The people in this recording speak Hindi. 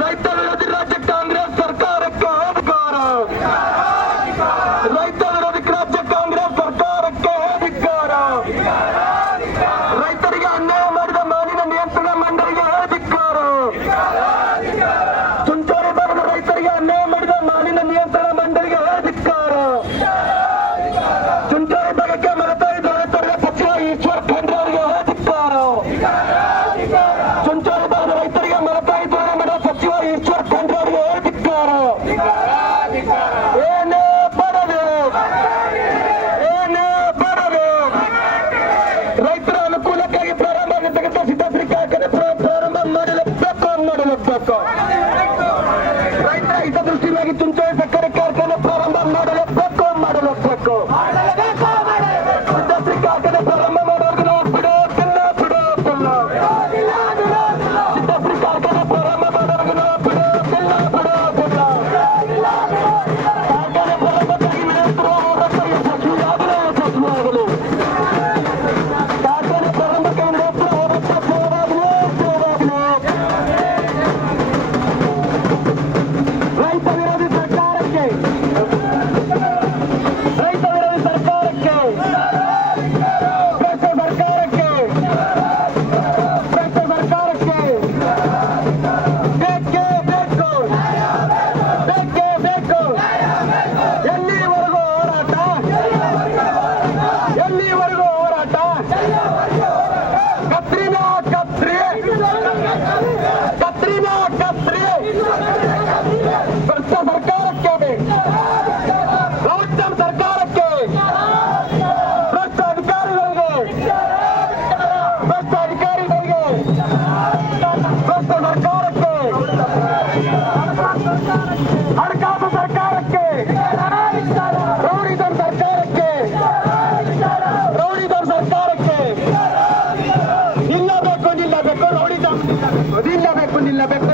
ರೈತ ವಿರೋಧಿ ರಾಜ್ಯ ಕಾಂಗ್ರೆಸ್ ಸರ್ಕಾರಕ್ಕೆ ಅಧಿಕಾರ. ರೈತ हितदृष्टीला की तुमचं भ्रष्टा सरकार के सरकार के। अधिकारी बन सरकार के। हड़काप सरकार के। सरकार के। सरकार के। ನಿಲ್ಲಬೇಕು ನಿಲ್ಲಬೇಕು ರೋಡಿದಮ್ ನಿಲ್ಲಬೇಕು ನಿಲ್ಲಬೇಕು